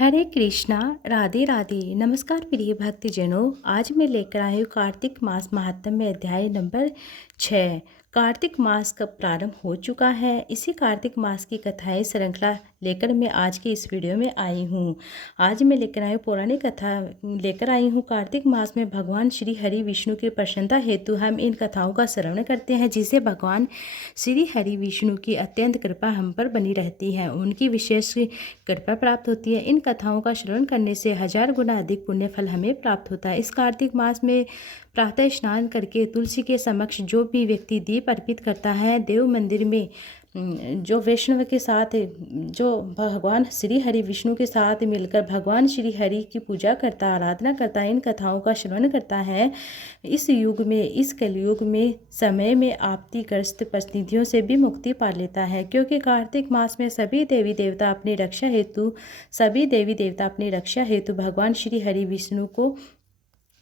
हरे कृष्णा। राधे राधे। नमस्कार प्रिय भक्तजनों, आज मैं लेकर आई हूँ कार्तिक मास महात्म्य अध्याय नंबर 6। कार्तिक मास का प्रारंभ हो चुका है। इसी कार्तिक मास की कथाएं श्रृंखला लेकर मैं आज की इस वीडियो में आई हूँ। आज मैं लेकर आई हूँ पौराणिक कथा लेकर आई हूँ। कार्तिक मास में भगवान श्री हरि विष्णु की प्रसन्नता हेतु हम इन कथाओं का श्रवण करते हैं, जिससे भगवान श्री हरि विष्णु की अत्यंत कृपा हम पर बनी रहती है, उनकी विशेष कृपा प्राप्त होती है। इन कथाओं का श्रवण करने से 1000 गुना अधिक पुण्य फल हमें प्राप्त होता है। इस कार्तिक मास में प्रातः स्नान करके तुलसी के समक्ष जो भी व्यक्ति दीप अर्पित करता है, देव मंदिर में जो वैष्णव के साथ जो भगवान श्री हरि विष्णु के साथ मिलकर भगवान श्री हरि की पूजा करता, आराधना करता, इन कथाओं का श्रवण करता है, इस युग में, इस कलयुग में समय में आपत्तिग्रस्त परिस्थितियों से भी मुक्ति पा लेता है। क्योंकि कार्तिक मास में सभी देवी देवता अपनी रक्षा हेतु भगवान श्री हरि विष्णु को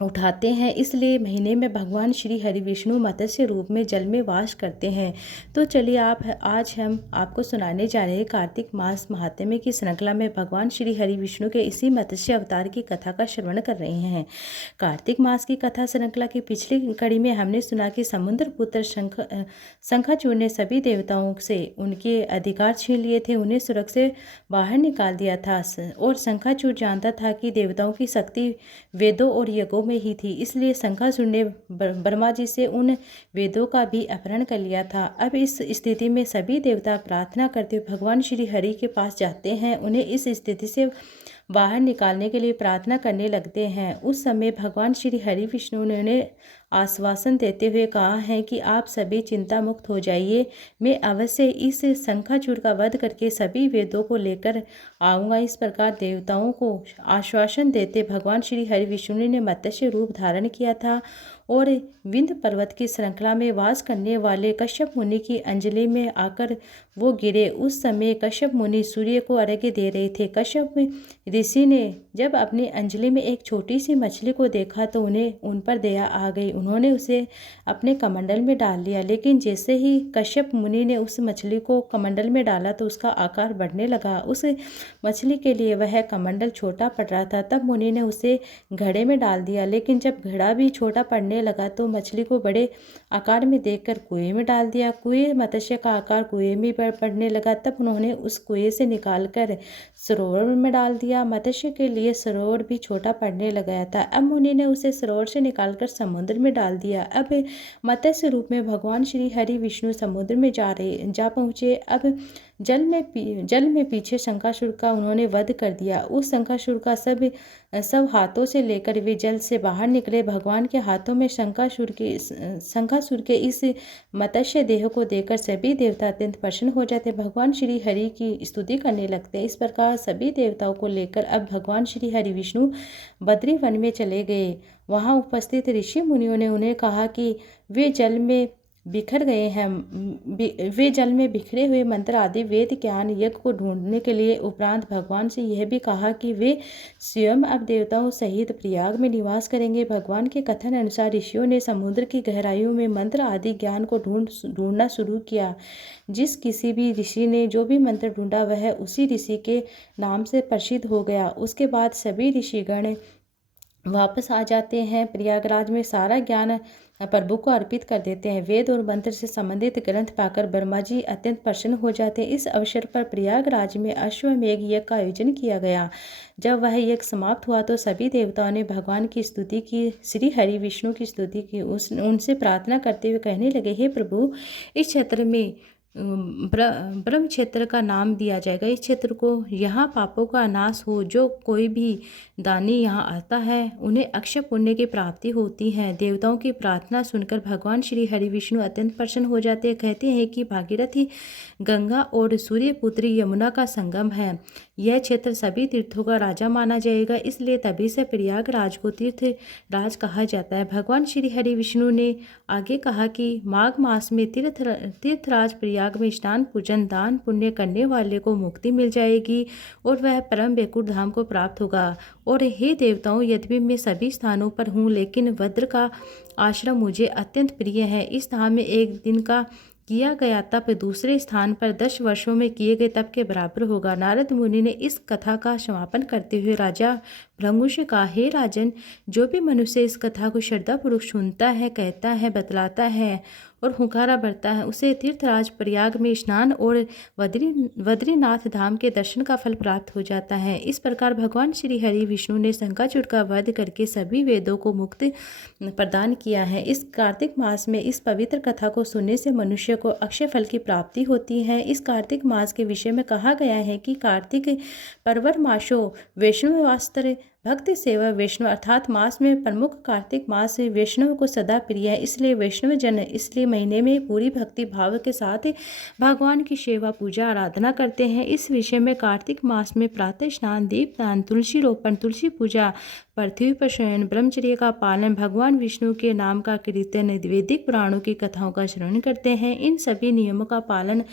उठाते हैं। इसलिए महीने में भगवान श्री हरि विष्णु मत्स्य रूप में जल में वास करते हैं। तो चलिए आज हम आपको सुनाने जा रहे हैं कार्तिक मास महात्म्य की श्रृंखला में भगवान श्री हरि विष्णु के इसी मत्स्य अवतार की कथा का श्रवण कर रहे हैं। कार्तिक मास की कथा श्रृंखला की पिछली कड़ी में हमने सुना कि समुद्र पुत्र शंखाचूर ने सभी देवताओं से उनके अधिकार छीन लिए थे, उन्हें स्वर्ग से बाहर निकाल दिया था। और शंखाचूर जानता था कि देवताओं की शक्ति वेदों और यज्ञों में ही थी, इसलिए शंखासुर ने ब्रह्मा जी से उन वेदों का भी अपहरण कर लिया था। अब इस स्थिति में सभी देवता प्रार्थना करते हुए भगवान श्री हरि के पास जाते हैं, उन्हें इस स्थिति से बाहर निकालने के लिए प्रार्थना करने लगते हैं। उस समय भगवान श्री हरि विष्णु ने उन्हें आश्वासन देते हुए कहा है कि आप सभी चिंता मुक्त हो जाइए, मैं अवश्य इस शंखाचूर का वध करके सभी वेदों को लेकर आऊँगा। इस प्रकार देवताओं को आश्वासन देते भगवान श्री हरि विष्णु ने मत्स्य रूप धारण किया था और विंध्य पर्वत की श्रृंखला में वास करने वाले कश्यप मुनि की अंजलि में आकर वो गिरे। उस समय कश्यप मुनि सूर्य को अर्घ्य दे रहे थे। कश्यप ऋषि ने जब अपनी अंजलि में एक छोटी सी मछली को देखा तो उन्हें उन पर दया आ गई। उन्होंने उसे अपने कमंडल में डाल लिया, लेकिन जैसे ही कश्यप मुनि ने उस मछली को कमंडल में डाला तो उसका आकार बढ़ने लगा। उस मछली के लिए वह कमंडल छोटा पड़ रहा था। तब मुनि ने उसे घड़े में डाल दिया, लेकिन जब घड़ा भी छोटा पड़ने लगा तो मछली को बड़े आकार में देखकर कुएं में डाल दिया। कुएं मत्स्य का आकार कुएं में बढ़ने लगा। तब उन्होंने उस कुएं से निकालकर सरोवर में डाल दिया। मत्स्य के लिए सरोवर भी छोटा पड़ने लगा था। अब मुनि ने उसे सरोवर से निकालकर समुद्र में डाल दिया। अब मत्स्य रूप में भगवान श्री हरि विष्णु समुद्र में जा पहुँचे। अब जल में पीछे शंखासुर का उन्होंने वध कर दिया। उस शंखासुर का सब हाथों से लेकर वे जल से बाहर निकले। भगवान के हाथों में शंखासुर के इस मत्स्य देह को देखकर सभी देवता अत्यंत प्रसन्न हो जाते, भगवान श्री हरि की स्तुति करने लगते। इस प्रकार सभी देवताओं को लेकर अब भगवान श्री हरि विष्णु बद्री वन में चले गए। वहाँ उपस्थित ऋषि मुनियों ने उन्हें कहा कि वे जल में बिखरे हुए मंत्र आदि वेद ज्ञान यज्ञ को ढूंढने के लिए उपरांत भगवान से यह भी कहा कि वे स्वयं अब देवताओं सहित प्रयाग में निवास करेंगे। भगवान के कथन अनुसार ऋषियों ने समुद्र की गहराइयों में मंत्र आदि ज्ञान को ढूंढना शुरू किया। जिस किसी भी ऋषि ने जो भी मंत्र ढूंढा वह उसी ऋषि के नाम से प्रसिद्ध हो गया। उसके बाद सभी ऋषिगण वापस आ जाते हैं। प्रयागराज में सारा ज्ञान प्रभु को अर्पित कर देते हैं। वेद और मंत्र से संबंधित ग्रंथ पाकर ब्रह्मा जी अत्यंत प्रसन्न हो जाते हैं। इस अवसर पर प्रयागराज में अश्वमेघ यज्ञ का आयोजन किया गया। जब वह यज्ञ समाप्त हुआ तो सभी देवताओं ने भगवान की स्तुति की, श्री हरि विष्णु की स्तुति की। उनसे प्रार्थना करते हुए कहने लगे, हे प्रभु, इस क्षेत्र में ब्रह्म क्षेत्र का नाम दिया जाएगा। इस क्षेत्र को यहाँ पापों का नाश हो। जो कोई भी दानी यहाँ आता है उन्हें अक्षय पुण्य की प्राप्ति होती है। देवताओं की प्रार्थना सुनकर भगवान श्री हरि विष्णु अत्यंत प्रसन्न हो जाते हैं। कहते हैं कि भागीरथी गंगा और सूर्यपुत्री यमुना का संगम है। यह क्षेत्र सभी तीर्थों का राजा माना जाएगा, इसलिए तभी से प्रयागराज को तीर्थ राज कहा जाता है। भगवान श्री हरि विष्णु ने आगे कहा कि माघ मास में तीर्थराज प्रयाग में स्नान पूजन दान पुण्य करने वाले को मुक्ति मिल जाएगी और वह परम वैकुंठ धाम को प्राप्त होगा। और हे देवताओं, यद्यपि मैं सभी स्थानों पर हूँ, लेकिन भद्र का आश्रम मुझे अत्यंत प्रिय है। इस धाम में एक दिन का किया गया तप दूसरे स्थान पर 10 वर्षों में किए गए तप के बराबर होगा। नारद मुनि ने इस कथा का समापन करते हुए राजा भृगु से कहा, हे राजन, जो भी मनुष्य इस कथा को श्रद्धापूर्वक सुनता है, कहता है, बतलाता है और हुंकारा भरता है, उसे तीर्थराज प्रयाग में स्नान और बद्रीनाथ धाम के दर्शन का फल प्राप्त हो जाता है। इस प्रकार भगवान श्री हरि विष्णु ने शंखाचूड़ का वध करके सभी वेदों को मुक्ति प्रदान किया है। इस कार्तिक मास में इस पवित्र कथा को सुनने से मनुष्य को अक्षय फल की प्राप्ति होती है। इस कार्तिक मास के विषय में कहा गया है कि कार्तिक पर्वर मासो वैष्णव वास्त्र भक्ति सेवा वैष्णव, अर्थात मास में प्रमुख कार्तिक मास वैष्णव को सदा प्रिय है। इसलिए वैष्णव जन इसलिए महीने में पूरी भक्ति भाव के साथ भगवान की सेवा पूजा आराधना करते हैं। इस विषय में कार्तिक मास में प्रातः स्नान, दीपदान, तुलसी रोपण, तुलसी पूजा, पृथ्वी पर शयन, ब्रह्मचर्य का पालन, भगवान विष्णु के नाम का कीर्तन, वैदिक पुराणों की कथाओं का श्रवण करते हैं। इन सभी नियमों का पालन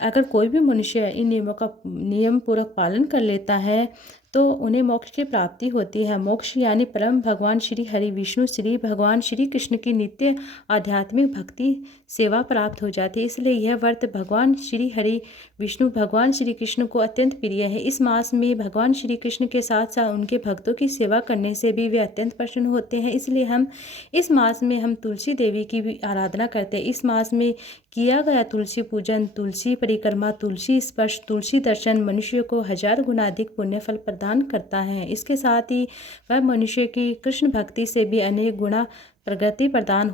अगर कोई भी मनुष्य इन नियमों का नियम पूर्वक पालन कर लेता है तो उन्हें मोक्ष की प्राप्ति होती है। मोक्ष यानी परम भगवान श्री हरि विष्णु श्री भगवान श्री कृष्ण की नित्य आध्यात्मिक भक्ति सेवा प्राप्त हो जाती है। इसलिए यह व्रत भगवान श्री हरि विष्णु भगवान श्री कृष्ण को अत्यंत प्रिय है। इस मास में भगवान श्री कृष्ण के साथ साथ उनके भक्तों की सेवा करने से भी वे अत्यंत प्रसन्न होते हैं। इसलिए हम इस मास में हम तुलसी देवी की भी आराधना करते हैं। इस मास में किया गया तुलसी पूजन, तुलसी परिक्रमा, तुलसी स्पर्श, तुलसी दर्शन मनुष्य को 1000 गुना अधिक पुण्य फल प्रदान करता है। इसके साथ ही वह मनुष्य की कृष्ण भक्ति से भी अनेक गुना प्रगति प्रदान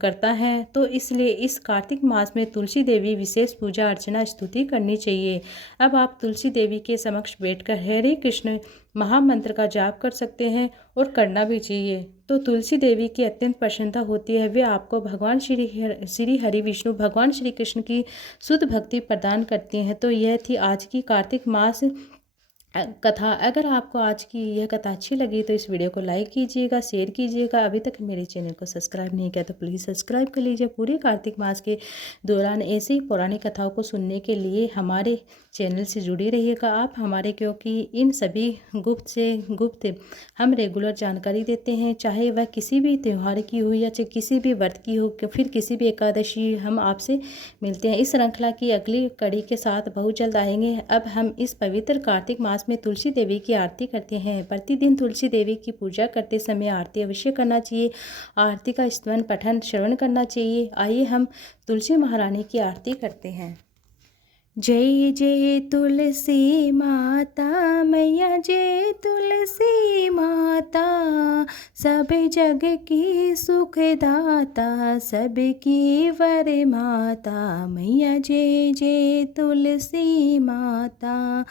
करता है। तो इसलिए इस कार्तिक मास में तुलसी देवी विशेष पूजा अर्चना स्तुति करनी चाहिए। अब आप तुलसी देवी के समक्ष बैठकर हरे कृष्ण महामंत्र का जाप कर सकते हैं और करना भी चाहिए। तो तुलसी देवी की अत्यंत प्रसन्नता होती है। वे आपको भगवान श्री हरि विष्णु भगवान श्री कृष्ण की शुद्ध भक्ति प्रदान करती हैं। तो यह थी आज की कार्तिक मास कथा। अगर आपको आज की यह कथा अच्छी लगी तो इस वीडियो को लाइक कीजिएगा, शेयर कीजिएगा। अभी तक मेरे चैनल को सब्सक्राइब नहीं किया तो प्लीज़ सब्सक्राइब कर लीजिए। पूरे कार्तिक मास के दौरान ऐसी ही पौराणिक कथाओं को सुनने के लिए हमारे चैनल से जुड़े रहिएगा आप हमारे, क्योंकि इन सभी गुप्त से गुप्त हम रेगुलर जानकारी देते हैं, चाहे वह किसी भी त्यौहार की हो या चाहे किसी भी व्रत की हो, फिर किसी भी एकादशी, हम आपसे मिलते हैं। इस श्रृंखला की अगली कड़ी के साथ बहुत जल्द आएंगे। अब हम इस पवित्र कार्तिक मास में तुलसी देवी की आरती करते हैं। प्रतिदिन तुलसी देवी की पूजा करते समय आरती अवश्य करना चाहिए। आरती का स्तवन पठन श्रवण करना चाहिए। आइए हम तुलसी महारानी की आरती करते हैं। जय जय तुलसी माता मैया, जय तुलसी माता, सब जग की सुखदाता, सबकी वर माता मैया, जय जय तुलसी माता।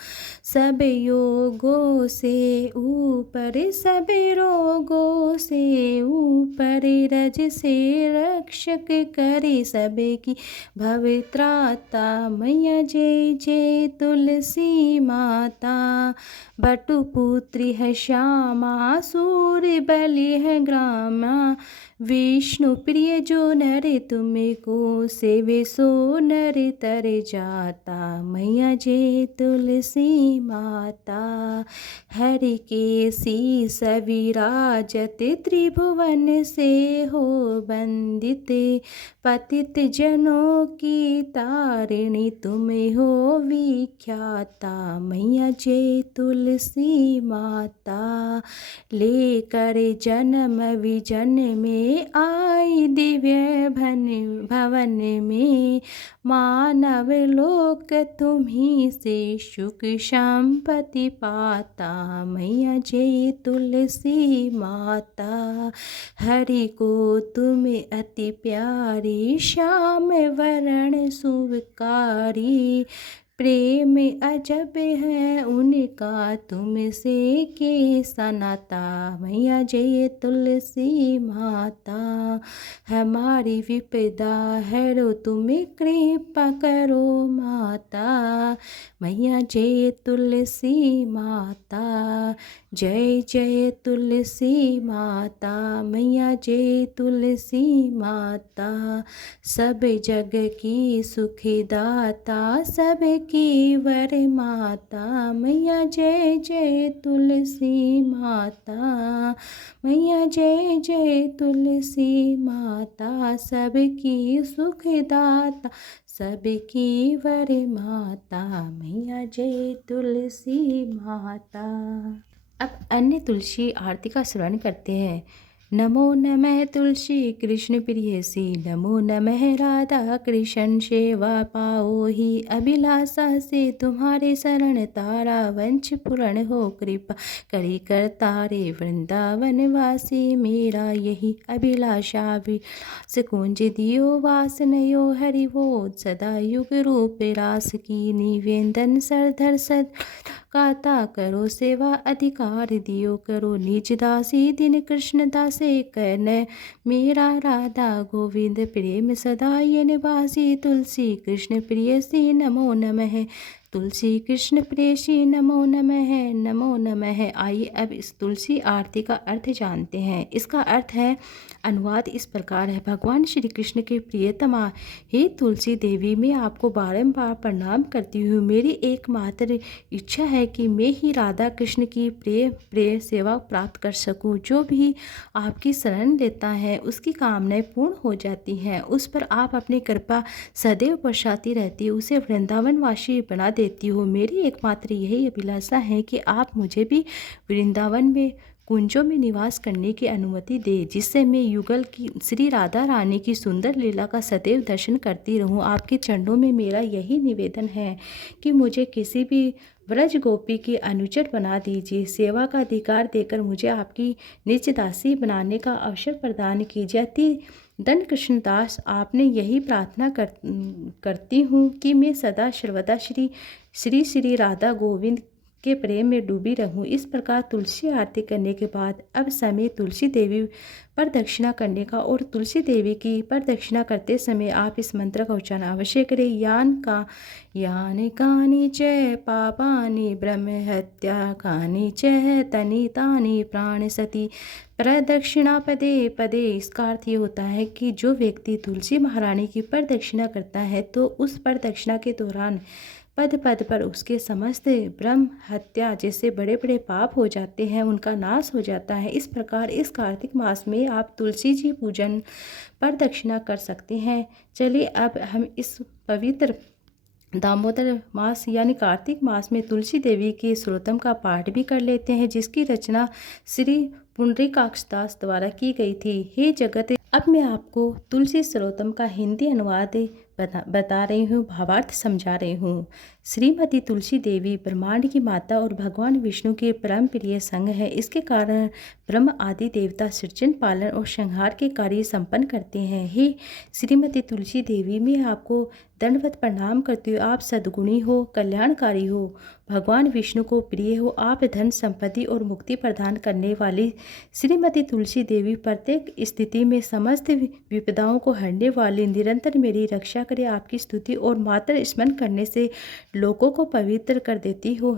सब योगों से ऊपर, सब रोगों से ऊपर, रज से रक्षक करे सबकी भवत्राता मैया, जय जय तुलसी माता। बटुपुत्री है श्यामा, सूर्य बलि है ग्रामा, विष्णु प्रिय जो नर तुमको सेवे सो नर तर जाता मैया, जय तुलसी माता। हरि के शीस विराजत, त्रिभुवन से हो वंदित, पतित जनों की तारिणी तुम हो विख्याता मैया, जय तुलसी माता। लेकर जन्म विजन में आई दिव्य भवन में, मानव लोक तुम्ही से सुख संपत्ति पाता मैया, जय तुलसी माता। हरि को तुम अति प्यारी, श्याम वरण शुभकारी, प्रेम अजब है उनका तुमसे के सनाता मैया, जय तुलसी माता। हमारी विपदा हरो तुम कृपा करो माता मैया, जय तुलसी माता। जय जय तुलसी माता मैया, जय तुलसी माता। सब जग की सुखदाता, सब की वर माता, मैया जय जय तुलसी माता, मैया जय जय तुलसी माता, सबकी सुखदाता, सबकी वर माता, मैया जय तुलसी माता। अब अन्य तुलसी आरती का स्मरण करते हैं। नमो नमः तुलसी कृष्ण प्रियसी, नमो नमः राधा कृष्ण सेवा पाओ ही, अभिलाषा से तुम्हारे शरण तारा, वंश पूर्ण हो कृपा करी कर तारे, वृंदावन वासी मेरा यही अभिलाषा, विलास कुंज दियो वासनयो हरि वो, सदा युग रूप रास की निवेदन सरधर सद काता, करो सेवा अधिकार दियो करो, निज दासी दिन कृष्ण दासे कहने, मेरा राधा गोविंद प्रेम सदा ये निवासी, तुलसी कृष्ण प्रियसी नमो नमः, तुलसी कृष्ण प्रेयसी नमो नमः, नमो नमः। आइए अब इस तुलसी आरती का अर्थ जानते हैं। इसका अर्थ है, अनुवाद इस प्रकार है। भगवान श्री कृष्ण के प्रियतमा हे तुलसी देवी, मैं आपको बारंबार प्रणाम करती हूँ। मेरी एकमात्र इच्छा है कि मैं ही राधा कृष्ण की प्रिय सेवा प्राप्त कर सकूं। जो भी आपकी शरण लेता है उसकी कामनाएं पूर्ण हो जाती हैं, उस पर आप अपनी कृपा सदैव बरसाती रहती हो, उसे वृंदावन वासी बना देती हो। मेरी एकमात्र यही अभिलाषा है कि आप मुझे भी वृंदावन में कुंजों में निवास करने की अनुमति दे, जिससे मैं युगल की श्री राधा रानी की सुंदर लीला का सदैव दर्शन करती रहूं। आपके चरणों में मेरा यही निवेदन है कि मुझे किसी भी व्रज गोपी की अनुचर बना दीजिए, सेवा का अधिकार देकर मुझे आपकी निज दासी बनाने का अवसर प्रदान कीजिए। अति दंड कृष्णदास, आपने यही प्रार्थना करती हूँ कि मैं सदा सर्वदा श्री श्री राधा गोविंद के प्रेम में डूबी रहूं। इस प्रकार तुलसी आरती करने के बाद अब समय तुलसी देवी पर दक्षिणा करने का, और तुलसी देवी की पर दक्षिणा करते समय आप इस मंत्र का उच्चारण अवश्य करें। यानि कानि च पापानि ब्रह्म हत्या, कानि च तनितानि प्राण सति, प्रदक्षिणा पदे पदे। इसका अर्थ ये होता है कि जो व्यक्ति तुलसी महारानी की प्रदक्षिणा करता है तो उस प्रदक्षिणा के दौरान पद पद पर उसके समस्त ब्रह्म हत्या जैसे बड़े बड़े पाप हो जाते हैं, उनका नाश हो जाता है। इस प्रकार इस कार्तिक मास में आप तुलसी जी पूजन पर दक्षिणा कर सकते हैं। चलिए अब हम इस पवित्र दामोदर मास यानी कार्तिक मास में तुलसी देवी के स्तोत्रम का पाठ भी कर लेते हैं, जिसकी रचना श्री पुंडरीकाक्षदास द्वारा की गई थी। हे जगत, अब मैं आपको तुलसी स्तोत्रम का हिंदी अनुवाद बता रही हूँ, भावार्थ समझा रही हूँ। श्रीमती तुलसी देवी ब्रह्मांड की माता और भगवान विष्णु के परम प्रिय संग है। इसके कारण ब्रह्म आदि देवता सृजन, पालन और संहार के कार्य संपन्न करते हैं। हे श्रीमती तुलसी देवी, मैं आपको दंडवत प्रणाम करती हूँ। आप सद्गुणी हो, कल्याणकारी हो, भगवान विष्णु को प्रिय हो। आप धन संपत्ति और मुक्ति प्रदान करने वाली श्रीमती तुलसी देवी, प्रत्येक स्थिति में समस्त विपदाओं को हरने वाली, निरंतर मेरी रक्षा करे। आपकी स्तुति और मात्र स्मरण करने से लोगों को पवित्र कर देती हो।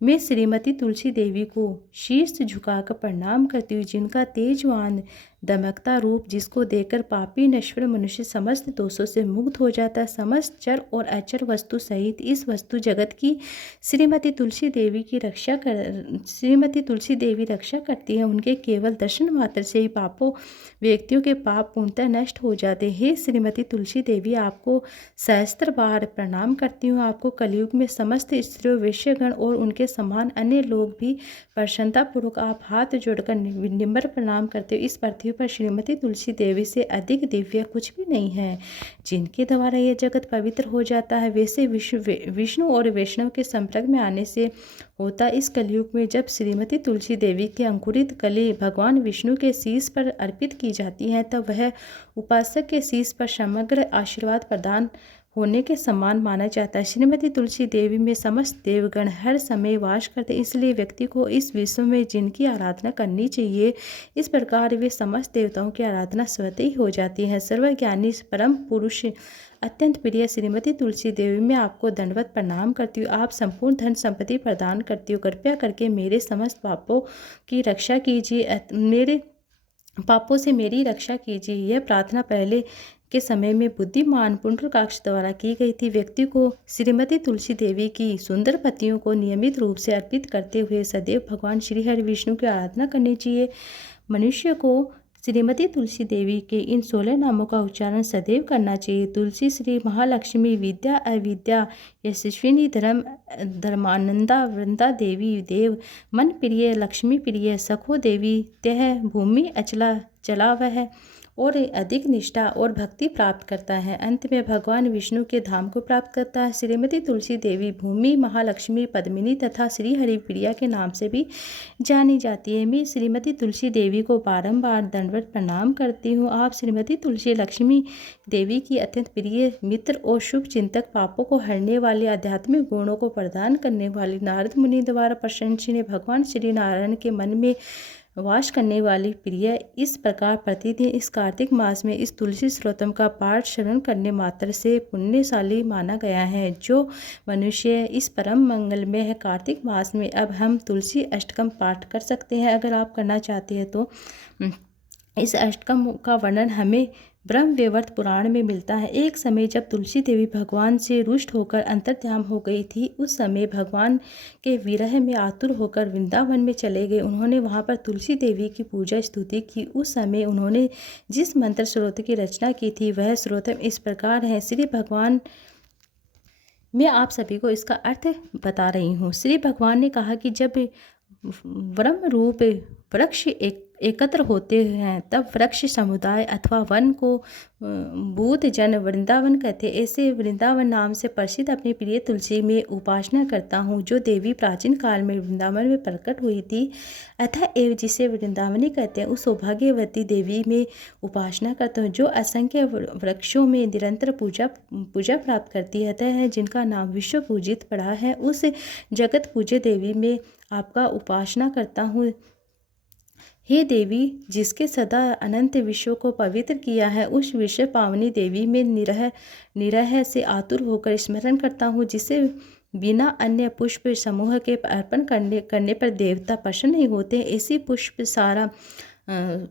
मैं श्रीमती तुलसी देवी को शीर्ष झुकाकर प्रणाम करती हूँ, जिनका तेजवान दमकता रूप, जिसको देखकर पापी नश्वर मनुष्य समस्त दोषों से मुक्त हो जाता है। समस्त चर और अचर वस्तु सहित इस वस्तु जगत की श्रीमती तुलसी देवी रक्षा करती है। उनके केवल दर्शन मात्र से ही पापों व्यक्तियों के पाप पूर्णतः नष्ट हो जाते हैं। श्रीमती तुलसी देवी, आपको सहस्त्र बार प्रणाम करती हूँ। आपको कलयुग में समस्त स्त्रियों, वैश्यगण और उनके समान अन्य लोग भी प्रसन्नतापूर्वक आप हाथ जोड़कर निम्र प्रणाम करते हो। इस पृथ्वी पर श्रीमती तुलसी देवी से अधिक दिव्य कुछ भी नहीं है, जिनके द्वारा यह जगत पवित्र हो जाता है। वैसे विष्णु और वैष्णव के संपर्क में आने से होता इस कलयुग में, जब श्रीमती तुलसी देवी की अंकुरित कली भगवान विष्णु के शीश पर अर्पित की जाती है, तब वह उपासक के शीश पर समग्र आशीर्वाद प्रदान होने के समान माना जाता है। श्रीमती तुलसी देवी में समस्त देवगण हर समय वास करते, इसलिए व्यक्ति को इस विश्व में जिनकी आराधना करनी चाहिए, इस प्रकार वे समस्त देवताओं की आराधना स्वतः ही हो जाती है। सर्वज्ञानी परम पुरुष अत्यंत प्रिय श्रीमती तुलसी देवी, मैं आपको दंडवत प्रणाम करती हूँ। आप संपूर्ण धन संपत्ति प्रदान करती हूँ। कृपया करके मेरे समस्त पापों की रक्षा कीजिए, मेरे पापों से मेरी रक्षा कीजिए। यह प्रार्थना पहले के समय में बुद्धिमान पुंडरीकाक्ष द्वारा की गई थी। व्यक्ति को श्रीमती तुलसी देवी की सुंदर पत्तियों को नियमित रूप से अर्पित करते हुए सदैव भगवान श्री हरि विष्णु की आराधना करनी चाहिए। मनुष्य को श्रीमती तुलसी देवी के इन 16 नामों का उच्चारण सदैव करना चाहिए। तुलसी श्री महालक्ष्मी, विद्या अविद्या, यशस्विनी, धर्मानंदा, वृंदा देवी, देव मन प्रिय, लक्ष्मी प्रिय, सखो देवी, तह भूमि अचला चला वह, और अधिक निष्ठा और भक्ति प्राप्त करता है। अंत में भगवान विष्णु के धाम को प्राप्त करता है। श्रीमती तुलसी देवी भूमि, महालक्ष्मी, पद्मिनी तथा श्री हरिप्रिया के नाम से भी जानी जाती है। मैं श्रीमती तुलसी देवी को बारंबार दंडवत प्रणाम करती हूँ। आप श्रीमती तुलसी लक्ष्मी देवी की अत्यंत प्रिय मित्र और शुभ चिंतक, पापों को हरने वाली, आध्यात्मिक गुणों को प्रदान करने वाली, नारद मुनि द्वारा प्रशंसनीय, भगवान श्री नारायण के मन में वास करने वाली प्रिय। इस प्रकार प्रतिदिन इस कार्तिक मास में इस तुलसी स्तोत्रम का पाठ श्रवण करने मात्र से पुण्यशाली माना गया है। जो मनुष्य इस परम मंगलमय है कार्तिक मास में, अब हम तुलसी अष्टकम पाठ कर सकते हैं। अगर आप करना चाहते हैं तो इस अष्टकम का वर्णन हमें ब्रह्मवैवर्त पुराण में मिलता है। एक समय जब तुलसी देवी भगवान से रुष्ट होकर अंतर्ध्यान हो गई थी, उस समय भगवान के विरह में आतुर होकर वृंदावन में चले गए। उन्होंने वहां पर तुलसी देवी की पूजा स्तुति की। उस समय उन्होंने जिस मंत्र स्रोत की रचना की थी वह स्रोत इस प्रकार है। श्री भगवान, मैं आप सभी को इसका अर्थ बता रही हूँ। श्री भगवान ने कहा कि जब ब्रह्म रूप वृक्ष एकत्र होते हैं तब वृक्ष समुदाय अथवा वन को भूत जन वृंदावन कहते। ऐसे वृंदावन नाम से प्रसिद्ध अपनी प्रिय तुलसी में उपासना करता हूँ, जो देवी प्राचीन काल में वृंदावन में प्रकट हुई थी। अतः एवं जिसे वृंदावनी कहते हैं, उस सौभाग्यवती देवी में उपासना करता हूँ, जो असंख्य वृक्षों में निरंतर पूजा प्राप्त करती है। अतः जिनका नाम विश्व पूजित पड़ा है, उस जगत पूज्य देवी में आपका उपासना करता हूँ। हे देवी, जिसके सदा अनंत विश्व को पवित्र किया है, उस विश्व पावनी देवी में निरह से आतुर होकर स्मरण करता हूँ, जिसे बिना अन्य पुष्प समूह के अर्पण करने पर देवता प्रसन्न नहीं होते। ऐसी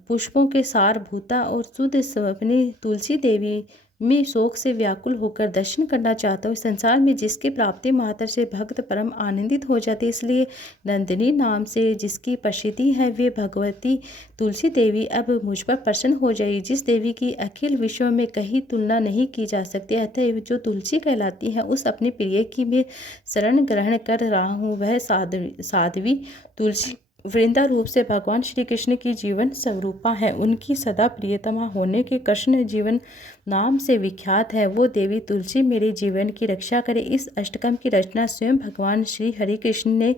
पुष्पों के सारभूता और शुद्ध स्वप्नी तुलसी देवी मैं शोक से व्याकुल होकर दर्शन करना चाहता हूँ। संसार में जिसकी प्राप्ति मात्र से भक्त परम आनंदित हो जाते, इसलिए नंदिनी नाम से जिसकी प्रसिद्धि है, वे भगवती तुलसी देवी अब मुझ पर प्रसन्न हो जाएगी, जिस देवी की अखिल विश्व में कहीं तुलना नहीं की जा सकती। अतः जो तुलसी कहलाती है, उस अपने प्रिय की मैं शरण ग्रहण कर रहा हूँ। वह साध्वी तुलसी वृंदा रूप से भगवान श्री कृष्ण की जीवन स्वरूपा है। उनकी सदा प्रियतमा होने के कृष्ण जीवन नाम से विख्यात है। वो देवी तुलसी मेरे जीवन की रक्षा करे। इस अष्टकम की रचना स्वयं भगवान श्री हरि कृष्ण ने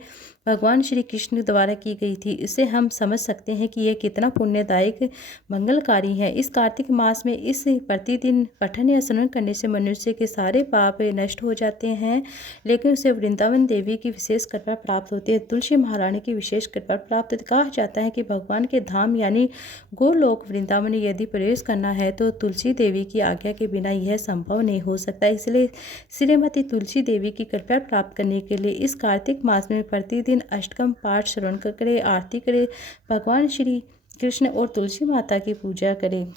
भगवान श्री कृष्ण द्वारा की गई थी। इससे हम समझ सकते हैं कि यह कितना पुण्यदायक मंगलकारी है। इस कार्तिक मास में इस प्रतिदिन पठन या श्रवण करने से मनुष्य के सारे पाप नष्ट हो जाते हैं, लेकिन उसे वृंदावन देवी की विशेष कृपा प्राप्त होती है। तुलसी महारानी की विशेष कृपा प्राप्त कहा जाता है कि भगवान के धाम यानी गोलोक वृंदावन यदि प्रवेश करना है तो तुलसी देवी की आज्ञा के बिना यह संभव नहीं हो सकता। इसलिए श्रीमती तुलसी देवी की कृपा प्राप्त करने के लिए इस कार्तिक मास में प्रतिदिन अष्टकम पाठ श्रवण करें, आरती करें, भगवान श्री कृष्ण और तुलसी माता की पूजा करें।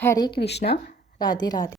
हरे कृष्णा, राधे राधे।